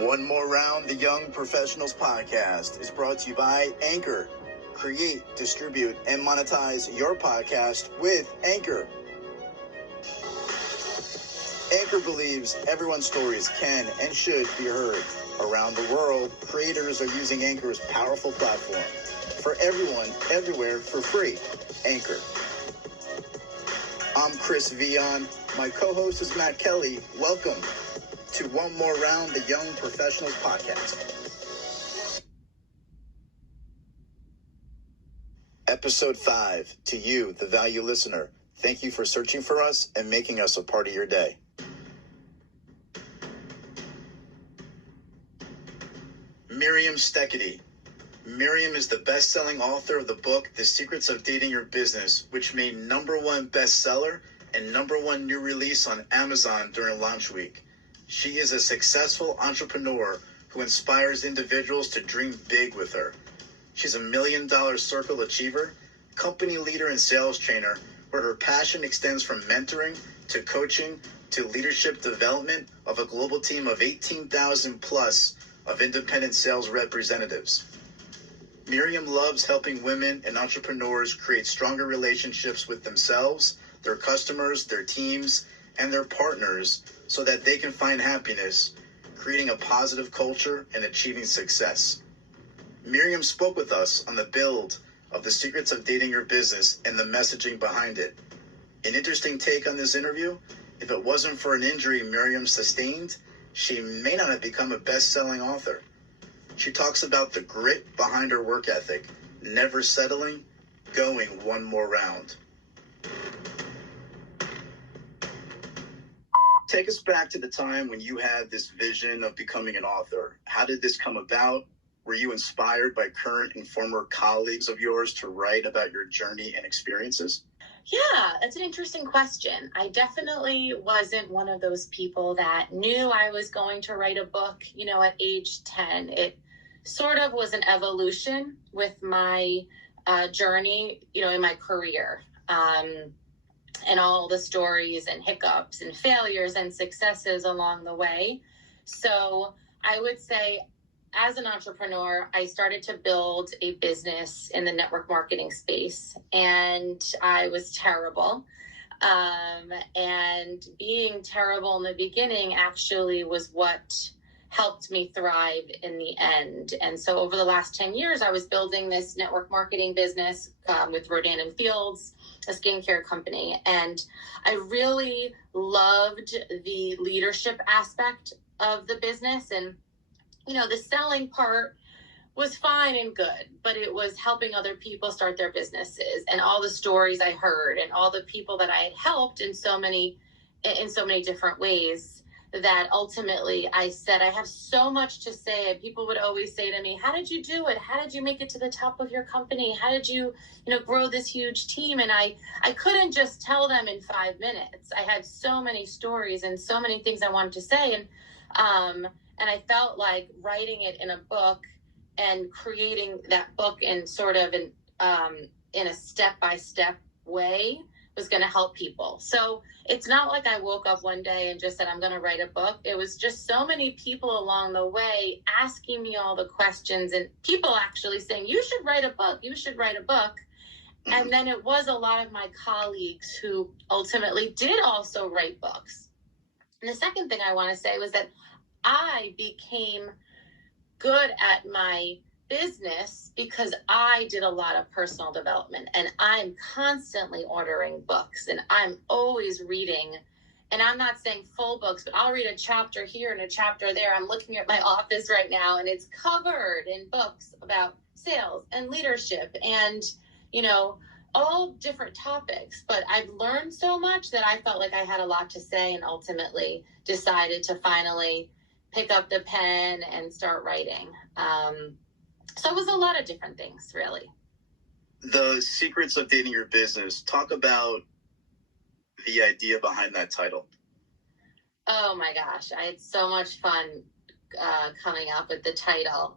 One More Round, the Young Professionals Podcast is brought to you by Anchor. Create, distribute, and monetize your podcast with Anchor. Anchor believes everyone's stories can and should be heard. Around the world, creators are using Anchor's powerful platform. For everyone, everywhere, for free. Anchor. I'm Chris Vion. My co-host is Matt Kelly. Welcome to One More Round, the Young Professionals Podcast. Episode 5. To you, the value listener. Thank you for searching for us and making us a part of your day. Miriam Steketee. Miriam is the best-selling author of the book, The Secrets of Dating Your Business, which made #1 bestseller and #1 new release on Amazon during launch week. She is a successful entrepreneur who inspires individuals to dream big with her. She's a $1 Million Circle achiever, company leader and sales trainer, where her passion extends from mentoring to coaching to leadership development of a global team of 18,000 plus of independent sales representatives. Miriam loves helping women and entrepreneurs create stronger relationships with themselves, their customers, their teams, and their partners so that they can find happiness, creating a positive culture and achieving success. Miriam spoke with us on the build of The Secrets of Dating Your Business and the messaging behind it. An interesting take on this interview: if it wasn't for an injury Miriam sustained, she may not have become a best-selling author. She talks about the grit behind her work ethic, never settling, going one more round. Take us back to the time when you had this vision of becoming an author. How did this come about? Were you inspired by current and former colleagues of yours to write about your journey and experiences? Yeah, that's an interesting question. I definitely wasn't one of those people that knew I was going to write a book, at age 10. It sort of was an evolution with my journey, in my career. And all the stories and hiccups and failures and successes along the way. So I would say, as an entrepreneur, I started to build a business in the network marketing space, and I was terrible. And being terrible in the beginning actually was what helped me thrive in the end. And so over the last 10 years, I was building this network marketing business with Rodan and Fields, a skincare company. And I really loved the leadership aspect of the business. And the selling part was fine and good, but it was helping other people start their businesses, and all the stories I heard and all the people that I had helped in so many different ways, that ultimately I said, I have so much to say. And people would always say to me, how did you do it? How did you make it to the top of your company? How did you, grow this huge team? And I couldn't just tell them in 5 minutes. I had so many stories and so many things I wanted to say. And I felt like writing it in a book and creating that book in sort of in a step-by-step way was going to help people. So it's not like I woke up one day and just said, I'm going to write a book. It was just so many people along the way asking me all the questions, and people actually saying, you should write a book. You should write a book. And then it was a lot of my colleagues who ultimately did also write books. And the second thing I want to say was that I became good at my business because I did a lot of personal development, and I'm constantly ordering books, and I'm always reading. And I'm not saying full books, but I'll read a chapter here and a chapter there. I'm looking at my office right now, and it's covered in books about sales and leadership and, all different topics. But I've learned so much that I felt like I had a lot to say, and ultimately decided to finally pick up the pen and start writing. So it was a lot of different things, really. The Secrets of Dating Your Business. Talk about the idea behind that title. Oh my gosh, I had so much fun coming up with the title.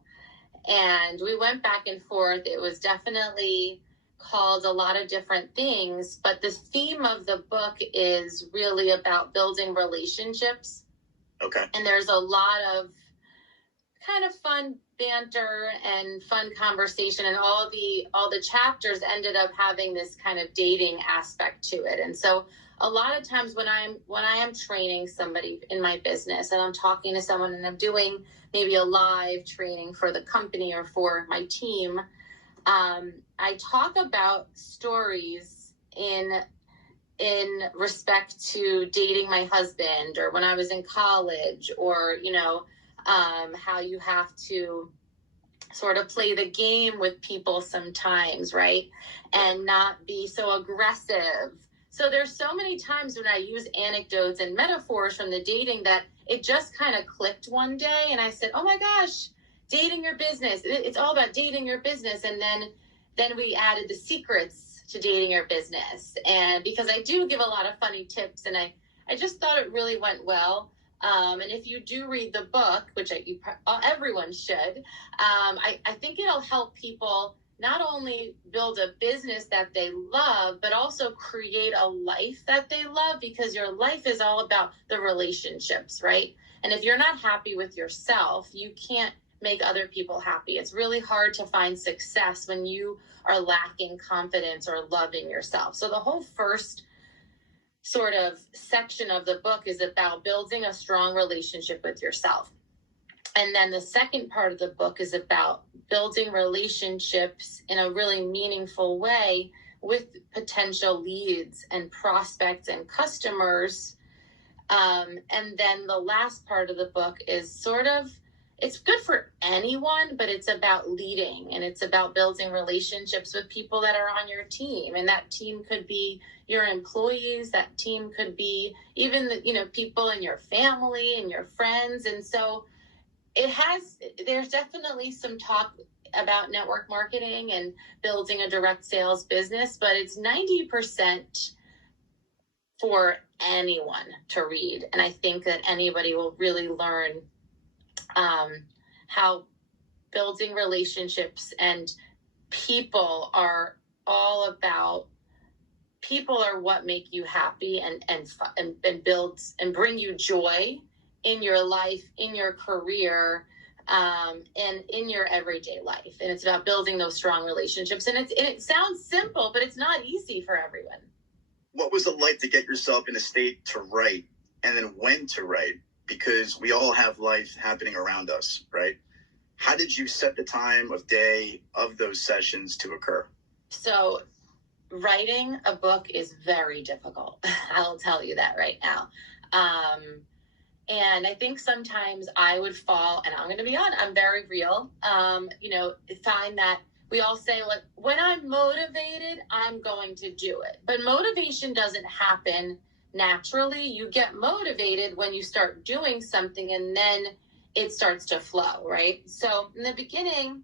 And we went back and forth. It was definitely called a lot of different things, but the theme of the book is really about building relationships. Okay. And there's a lot of kind of fun banter and fun conversation, and all the chapters ended up having this kind of dating aspect to it. And so a lot of times when I am training somebody in my business and I'm talking to someone and I'm doing maybe a live training for the company or for my team, I talk about stories in respect to dating my husband, or when I was in college, or how you have to sort of play the game with people sometimes, right? And not be so aggressive. So there's so many times when I use anecdotes and metaphors from the dating that it just kind of clicked one day, and I said, oh my gosh, dating your business, it's all about dating your business. And then we added the secrets to dating your business, and because I do give a lot of funny tips, and I just thought it really went well. And if you do read the book, which everyone should, I think it'll help people not only build a business that they love, but also create a life that they love, because your life is all about the relationships, right? And if you're not happy with yourself, you can't make other people happy. It's really hard to find success when you are lacking confidence or loving yourself. So the whole first sort of section of the book is about building a strong relationship with yourself. And then the second part of the book is about building relationships in a really meaningful way with potential leads and prospects and customers. And then the last part of the book is sort of, it's good for anyone, but it's about leading, and it's about building relationships with people that are on your team. And that team could be your employees, that team could be even people in your family and your friends. And so there's definitely some talk about network marketing and building a direct sales business, but it's 90% for anyone to read. And I think that anybody will really learn how building relationships and people are all about. People are what make you happy and build and bring you joy in your life, in your career, and in your everyday life. And it's about building those strong relationships. And it sounds simple, but it's not easy for everyone. What was it like to get yourself in a state to write, and then when to write? Because we all have life happening around us, right? How did you set the time of day of those sessions to occur? So writing a book is very difficult. I'll tell you that right now. And I think sometimes I would fall, and I'm going to be honest, I'm very real. Find that we all say, like, when I'm motivated, I'm going to do it. But motivation doesn't happen naturally. You get motivated when you start doing something, and then it starts to flow, right? So in the beginning,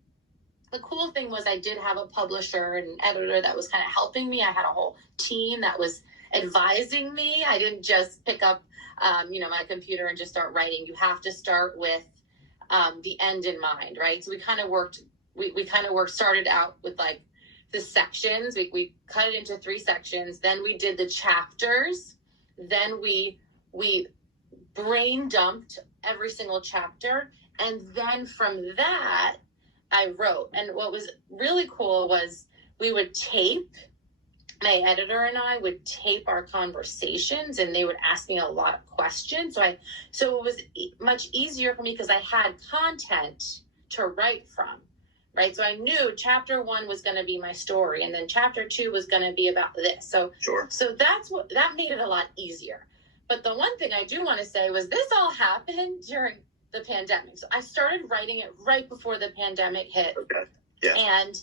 the cool thing was I did have a publisher and editor that was kind of helping me. I had a whole team that was advising me. I didn't just pick up, my computer and just start writing. You have to start with the end in mind, right? So we kind of started out with like the sections. We cut it into 3 sections. Then we did the chapters. Then we brain dumped every single chapter. And then from that, I wrote. And what was really cool was we would tape, my editor and I would tape our conversations, and they would ask me a lot of questions. So it was much easier for me because I had content to write from, right? So I knew chapter 1 was going to be my story, and then chapter 2 was going to be about this. So that made it a lot easier. But the one thing I do want to say was this all happened during the pandemic. So I started writing it right before the pandemic hit. Okay. Yeah. And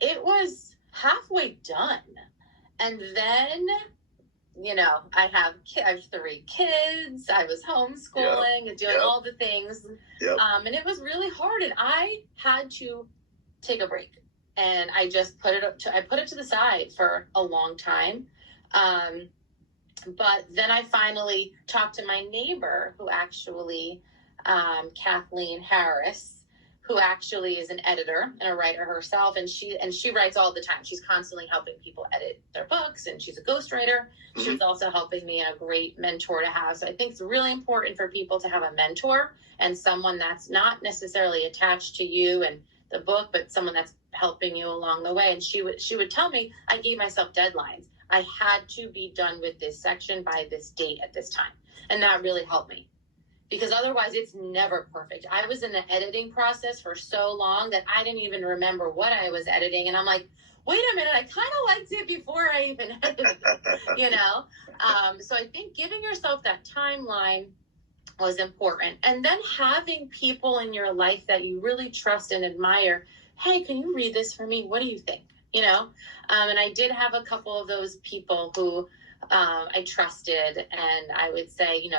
it was halfway done. And then, I have 3 kids. I was homeschooling and doing all the things. Yep. And it was really hard. And I had to take a break. And I just put it to the side for a long time. But then I finally talked to my neighbor, who actually, Kathleen Harris, who actually is an editor and a writer herself, and she writes all the time. She's constantly helping people edit their books, and she's a ghostwriter. Mm-hmm. She's also helping me, and a great mentor to have. So I think it's really important for people to have a mentor and someone that's not necessarily attached to you and the book, but someone that's helping you along the way. And she would tell me, I gave myself deadlines. I had to be done with this section by this date at this time. And that really helped me, because otherwise it's never perfect. I was in the editing process for so long that I didn't even remember what I was editing. And I'm like, wait a minute, I kind of liked it before I even edited it, So I think giving yourself that timeline was important. And then having people in your life that you really trust and admire. Hey, can you read this for me? What do you think? And I did have a couple of those people who I trusted, and I would say,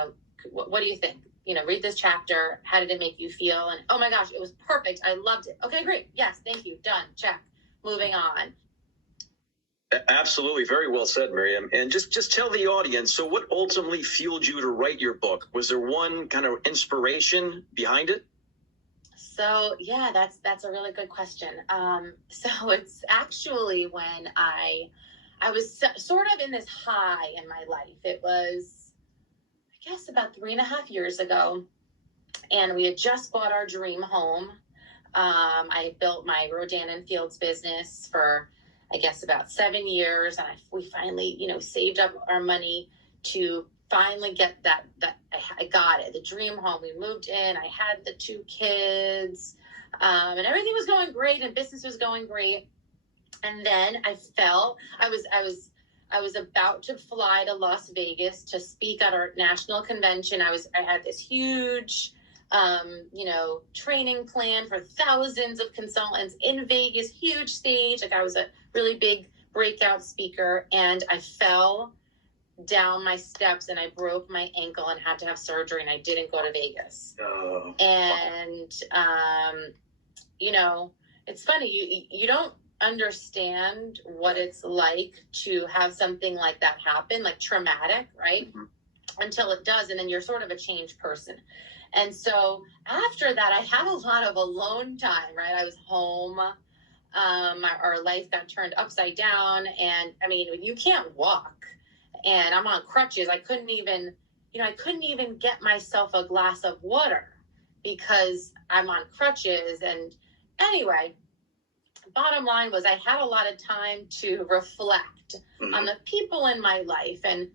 what do you think? Read this chapter. How did it make you feel? And oh my gosh, it was perfect. I loved it. Okay, great. Yes, thank you. Done. Check. Moving on. Absolutely. Very well said, Miriam. And just tell the audience, so what ultimately fueled you to write your book? Was there one kind of inspiration behind it? So, yeah, that's a really good question. So it's actually when I was sort of in this high in my life. It was, I guess, about 3.5 years ago, and we had just bought our dream home. I built my Rodan and Fields business for, I guess, about 7 years, and we finally, saved up our money to finally get that I got it, the dream home. We moved in, I had the 2 kids, and everything was going great, and business was going great. And then I was about to fly to Las Vegas to speak at our national convention. I had this huge, training plan for thousands of consultants in Vegas, huge stage. Like, I was a really big breakout speaker, and I fell down my steps and I broke my ankle and had to have surgery, and I didn't go to Vegas. And, it's funny, you don't understand what it's like to have something like that happen, like traumatic, right? Mm-hmm. Until it does. And then you're sort of a changed person. And so after that, I had a lot of alone time, right? I was home. Our life got turned upside down. And I mean, you can't walk, and I'm on crutches. I couldn't even get myself a glass of water because I'm on crutches. And anyway, bottom line was I had a lot of time to reflect mm-hmm. on the people in my life, and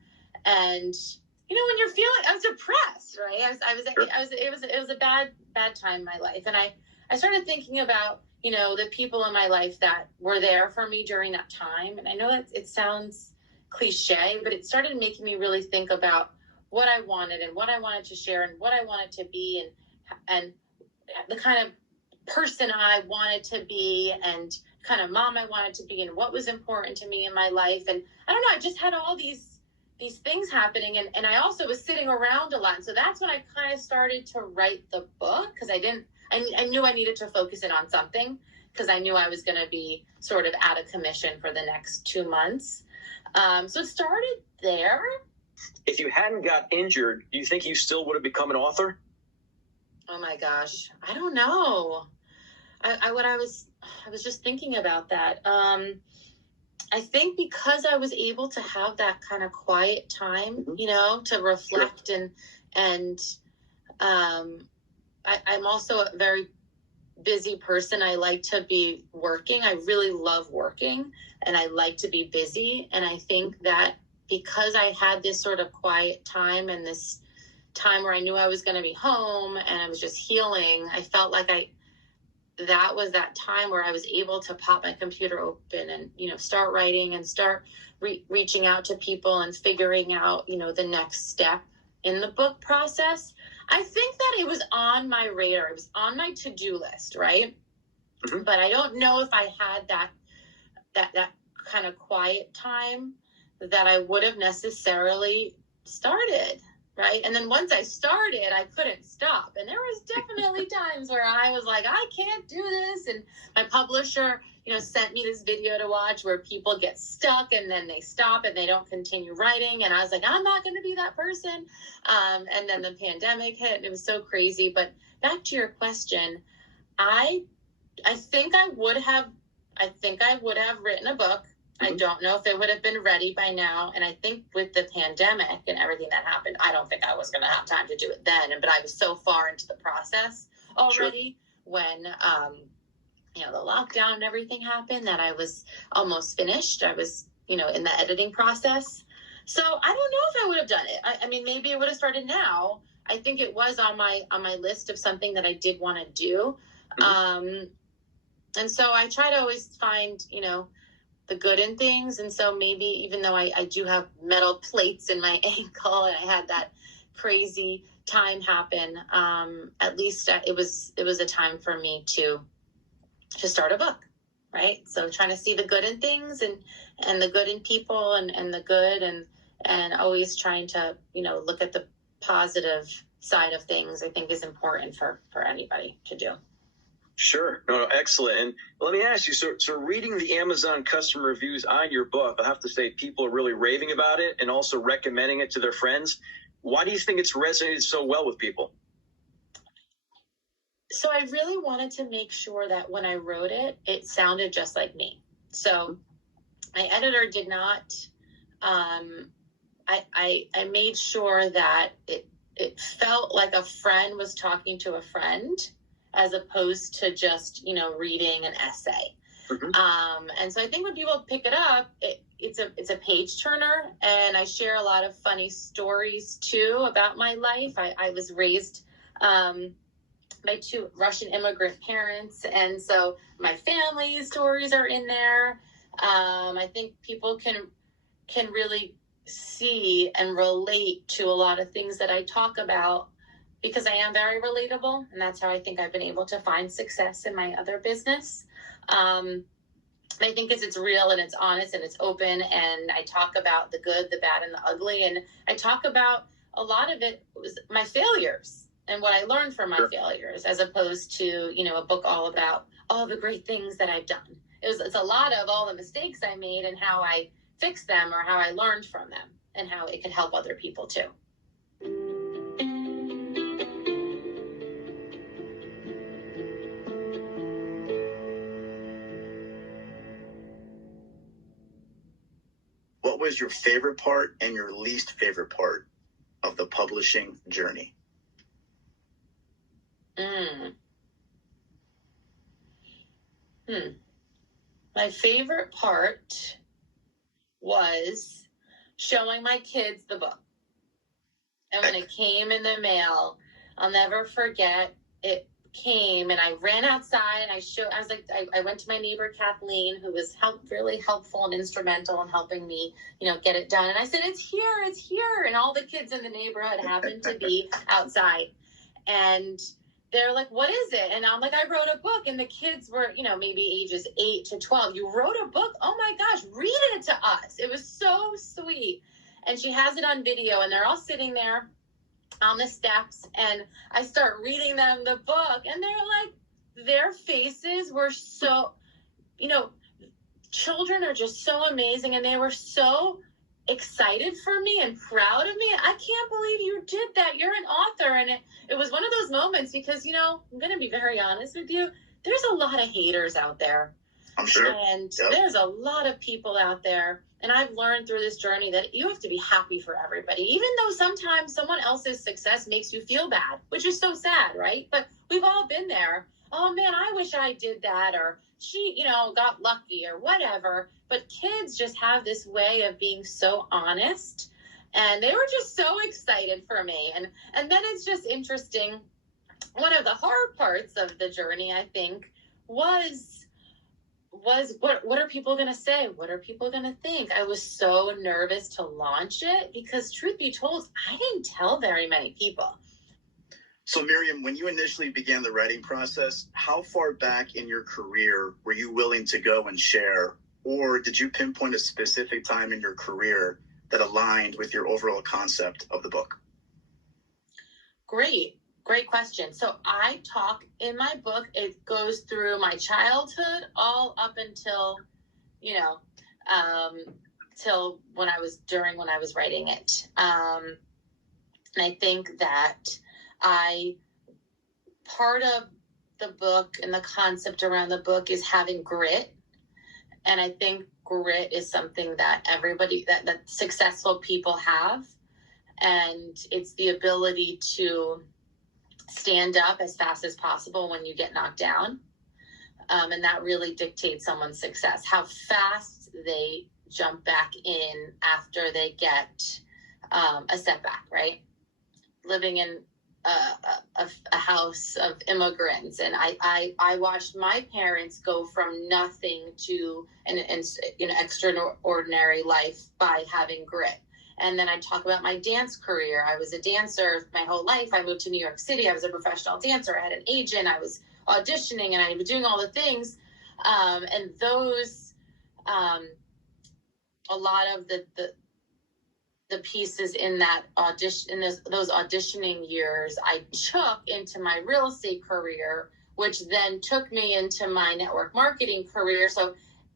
when you're feeling, I was depressed, right? It was a bad time in my life, and I started thinking about the people in my life that were there for me during that time. And I know that it sounds cliche, but it started making me really think about what I wanted and what I wanted to share and what I wanted to be, and the kind of person I wanted to be and kind of mom I wanted to be, and what was important to me in my life. And I don't know, I just had all these things happening, and I also was sitting around a lot. And so that's when I kind of started to write the book, because I knew I needed to focus in on something, because I knew I was going to be sort of out of commission for the next 2 months. So it started there. If you hadn't got injured, do you think you still would have become an author? Oh my gosh, I don't know. I was just thinking about that. I think because I was able to have that kind of quiet time, to reflect. Sure. and I'm also a very busy person. I like to be working. I really love working, and I like to be busy. And I think that because I had this sort of quiet time and this time where I knew I was going to be home and I was just healing, I felt like that was that time where I was able to pop my computer open and, start writing and start reaching out to people and figuring out, the next step in the book process. I think that it was on my radar. It was on my to-do list, right? Mm-hmm. But I don't know if I had that kind of quiet time that I would have necessarily started, right? And then once I started, I couldn't stop. And there was definitely times where I was like, I can't do this. And my publisher, sent me this video to watch where people get stuck and then they stop and they don't continue writing. And I was like, I'm not going to be that person. And then the pandemic hit and it was so crazy. But back to your question, I think I would have written a book. I don't know if it would have been ready by now. And I think with the pandemic and everything that happened, I don't think I was going to have time to do it then. But I was so far into the process already when, the lockdown and everything happened that I was almost finished. I was, in the editing process. So I don't know if I would have done it. I mean, maybe it would have started now. I think it was on my list of something that I did want to do. And so I try to always find, the good in things. And so maybe even though I do have metal plates in my ankle and I had that crazy time happen, at least it was a time for me to start a book, right? So trying to see the good in things and the good in people and the good and always trying to, look at the positive side of things, I think is important for anybody to do. Sure. No, excellent. And let me ask you, so reading the Amazon customer reviews on your book, I have to say people are really raving about it and also recommending it to their friends. Why do you think it's resonated so well with people? So I really wanted to make sure that when I wrote it, it sounded just like me. So my editor did not, I made sure that it felt like a friend was talking to a friend, as opposed to just, reading an essay. And so I think when people pick it up, it's a page turner, and I share a lot of funny stories too about my life. I was raised by two Russian immigrant parents, and so my family stories are in there. I think people can really see and relate to a lot of things that I talk about, because I am very relatable, and that's how I think I've been able to find success in my other business. I think it's real and it's honest and it's open, and I talk about the good, the bad, and the ugly, and I talk about a lot of it was my failures and what I learned from my failures, as opposed to, a book all about all the great things that I've done. It's a lot of all the mistakes I made and how I fixed them or how I learned from them and how it could help other people too. What was your favorite part and your least favorite part of the publishing journey? My favorite part was showing my kids the book. And when it came in the mail, I'll never forget, it came and I ran outside and I went to my neighbor Kathleen, who was really helpful and instrumental in helping me, get it done. And I said, it's here. And all the kids in the neighborhood happened to be outside. And they're like, what is it? And I'm like, I wrote a book. And the kids were, maybe ages 8 to 12. You wrote a book? Oh my gosh, read it to us. It was so sweet. And she has it on video, and they're all sitting there on the steps, and I start reading them the book, and they're like, their faces were so, children are just so amazing, and they were so excited for me and proud of me. I can't believe you did that. You're an author. And it was one of those moments because, I'm going to be very honest with you. There's a lot of haters out there. I'm sure. And there's a lot of people out there. And I've learned through this journey that you have to be happy for everybody, even though sometimes someone else's success makes you feel bad, which is so sad, right? But we've all been there. Oh man, I wish I did that, or she, got lucky or whatever. But kids just have this way of being so honest, and they were just so excited for me. And then it's just interesting. One of the hard parts of the journey, I think, was what are people going to say? What are people going to think? I was so nervous to launch it because, truth be told, I didn't tell very many people. So Miriam, when you initially began the writing process, how far back in your career were you willing to go and share? Or did you pinpoint a specific time in your career that aligned with your overall concept of the book? Great question. So I talk in my book, it goes through my childhood all up until, till when I was writing it. And I think that part of the book and the concept around the book is having grit. And I think grit is something that everybody, that successful people have. And it's the ability to stand up as fast as possible when you get knocked down. And that really dictates someone's success, how fast they jump back in after they get a setback, right? Living in a house of immigrants, and I watched my parents go from nothing to an extraordinary life by having grit. And then I talk about my dance career. I was a dancer my whole life. I moved to New York City. I was a professional dancer. I had an agent. I was auditioning, and I was doing all the things. And those, a lot of the pieces in that audition, in those auditioning years, I took into my real estate career, which then took me into my network marketing career. So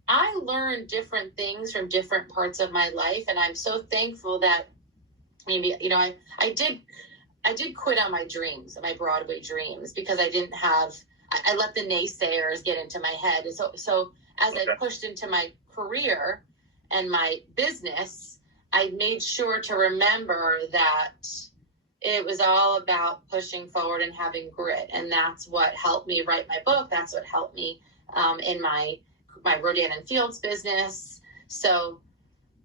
I learned different things from different parts of my life, and I'm so thankful that maybe, I did quit on my dreams, my Broadway dreams, because I let the naysayers get into my head. And so as I pushed into my career and my business, I made sure to remember that it was all about pushing forward and having grit. And that's what helped me write my book. That's what helped me in my Rodan and Fields business. So,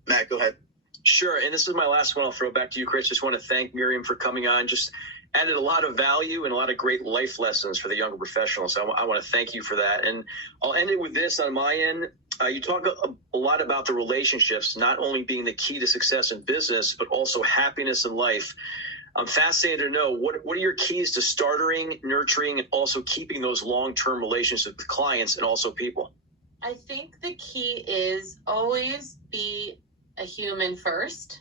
Matt, go ahead. Sure. And this is my last one. I'll throw it back to you, Chris. Just want to thank Miriam for coming on. Just added a lot of value and a lot of great life lessons for the younger professionals. So I want to thank you for that. And I'll end it with this on my end. You talk a lot about the relationships, not only being the key to success in business, but also happiness in life. I'm fascinated to know what are your keys to starting, nurturing, and also keeping those long-term relationships with clients and also people? I think the key is always be a human first.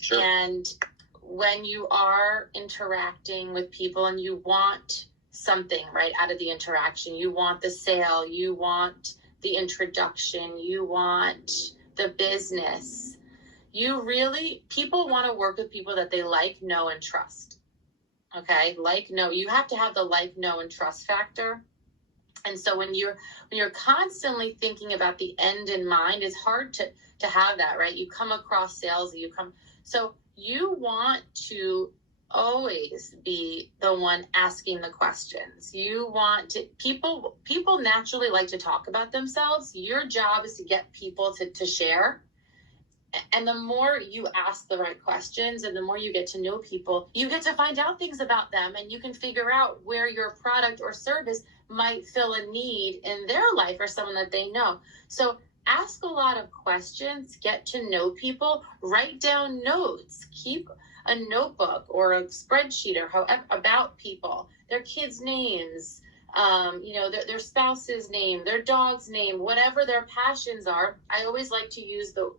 Sure. And when you are interacting with people and you want something right out of the interaction, you want the sale, you want the introduction, you want the business, people want to work with people that they like, know, and trust. Okay. You have to have the like, know, and trust factor. And so when you're constantly thinking about the end in mind, it's hard to have that, right? You come across sales, so you want to always be the one asking the questions. People naturally like to talk about themselves. Your job is to get people to share. And the more you ask the right questions and the more you get to know people, you get to find out things about them, and you can figure out where your product or service might fill a need in their life or someone that they know. So ask a lot of questions, get to know people, write down notes, keep a notebook or a spreadsheet or however about people, their kids' names, their spouse's name, their dog's name, whatever their passions are. I always like to use the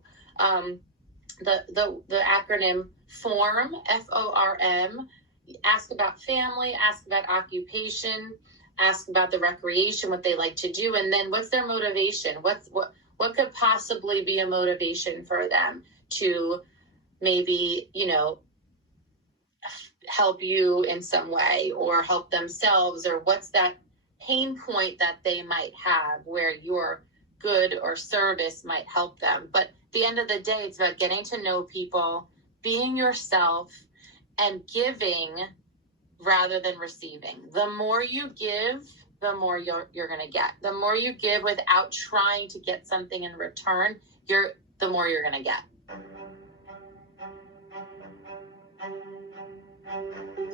acronym FORM, FORM. Ask about family, ask about occupation, ask about the recreation, what they like to do, and then what's their motivation? What could possibly be a motivation for them to maybe, help you in some way or help themselves, or what's that pain point that they might have where your good or service might help them. But at the end of the day, it's about getting to know people, being yourself, and giving rather than receiving. The more you give, the more you're going to get. The more you give without trying to get something in return, the more you're going to get.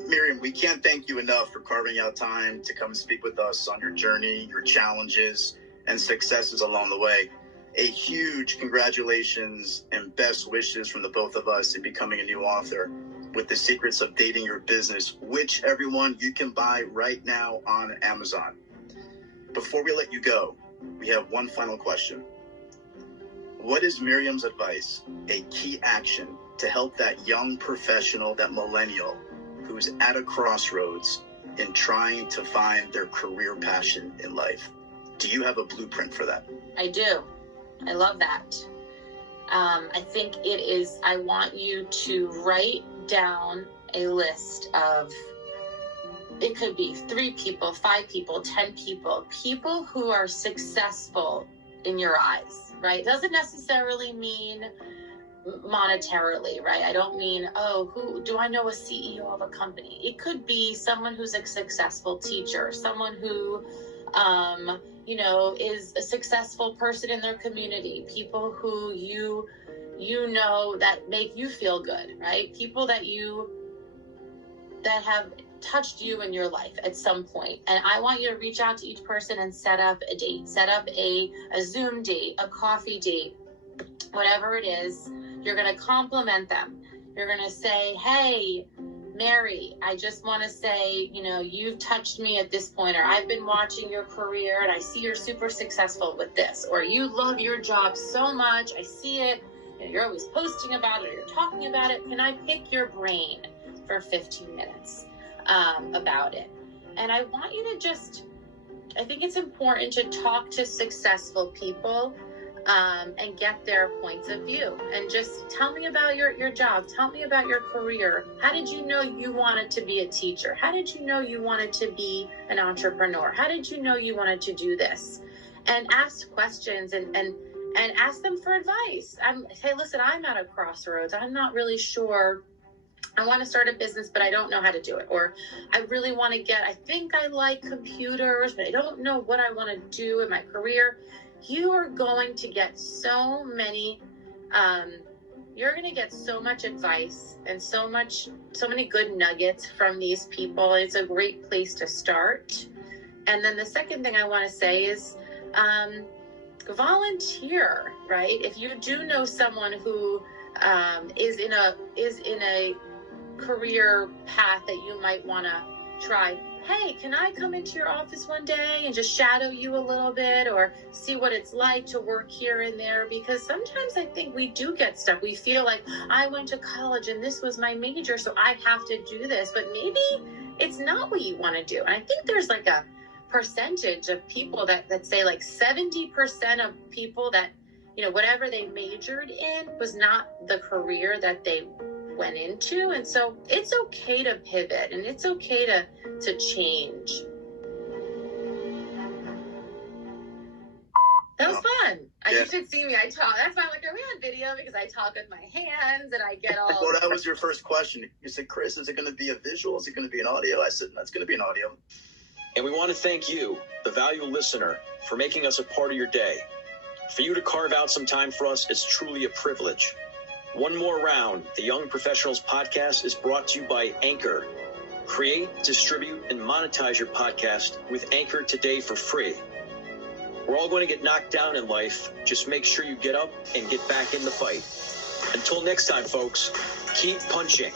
Miriam, we can't thank you enough for carving out time to come speak with us on your journey, your challenges, and successes along the way. A huge congratulations and best wishes from the both of us in becoming a new author with The Secrets of Dating Your Business, which, everyone, you can buy right now on Amazon. Before we let you go, we have one final question. What is Miriam's advice, a key action to help that young professional, that millennial, who's at a crossroads in trying to find their career passion in life? Do you have a blueprint for that? I do. I love that. I think I want you to write down a list of it could be 3 people, 5 people, 10 people, people who are successful in your eyes, right? Doesn't necessarily mean monetarily, right? I don't mean, who do I know a CEO of a company? It could be someone who's a successful teacher, someone who, is a successful person in their community, people who you know that make you feel good, right? People that have touched you in your life at some point. And I want you to reach out to each person and set up a date, set up a Zoom date, a coffee date, whatever it is. You're going to compliment them. You're going to say, hey, Mary, I just want to say, you've touched me at this point, or I've been watching your career and I see you're super successful with this, or you love your job so much. I see it. You're always posting about it, or you're talking about it. Can I pick your brain for 15 minutes about it? And I want you to I think it's important to talk to successful people and get their points of view. And just tell me about your job. Tell me about your career. How did you know you wanted to be a teacher? How did you know you wanted to be an entrepreneur? How did you know you wanted to do this? And ask questions and ask them for advice. Hey, listen, I'm at a crossroads. I'm not really sure. I want to start a business, but I don't know how to do it. Or I really want to I think I like computers, but I don't know what I want to do in my career. You are going to get so many, you're going to get so much advice and so many good nuggets from these people. It's a great place to start. And then the second thing I want to say is, volunteer, right? If you do know someone who is in a career path that you might want to try, hey, can I come into your office one day and just shadow you a little bit, or see what it's like to work here and there? Because sometimes I think we do get stuck. We feel like, I went to college and this was my major, so I have to do this, but maybe it's not what you want to do. And I think there's like a percentage of people that say like 70% of people that, whatever they majored in was not the career that they went into. And so it's okay to pivot, and it's okay to change. That was fun. Yeah. You should see me. I talk. That's why I'm like, are we on video? Because I talk with my hands and I get all. Well, that was your first question. You said, Chris, is it going to be a visual? Is it going to be an audio? I said, that's going to be an audio. And we want to thank you, the valuable listener, for making us a part of your day. For you to carve out some time for us is truly a privilege. One more round, the Young Professionals Podcast is brought to you by Anchor. Create, distribute, and monetize your podcast with Anchor today for free. We're all going to get knocked down in life. Just make sure you get up and get back in the fight. Until next time, folks, keep punching.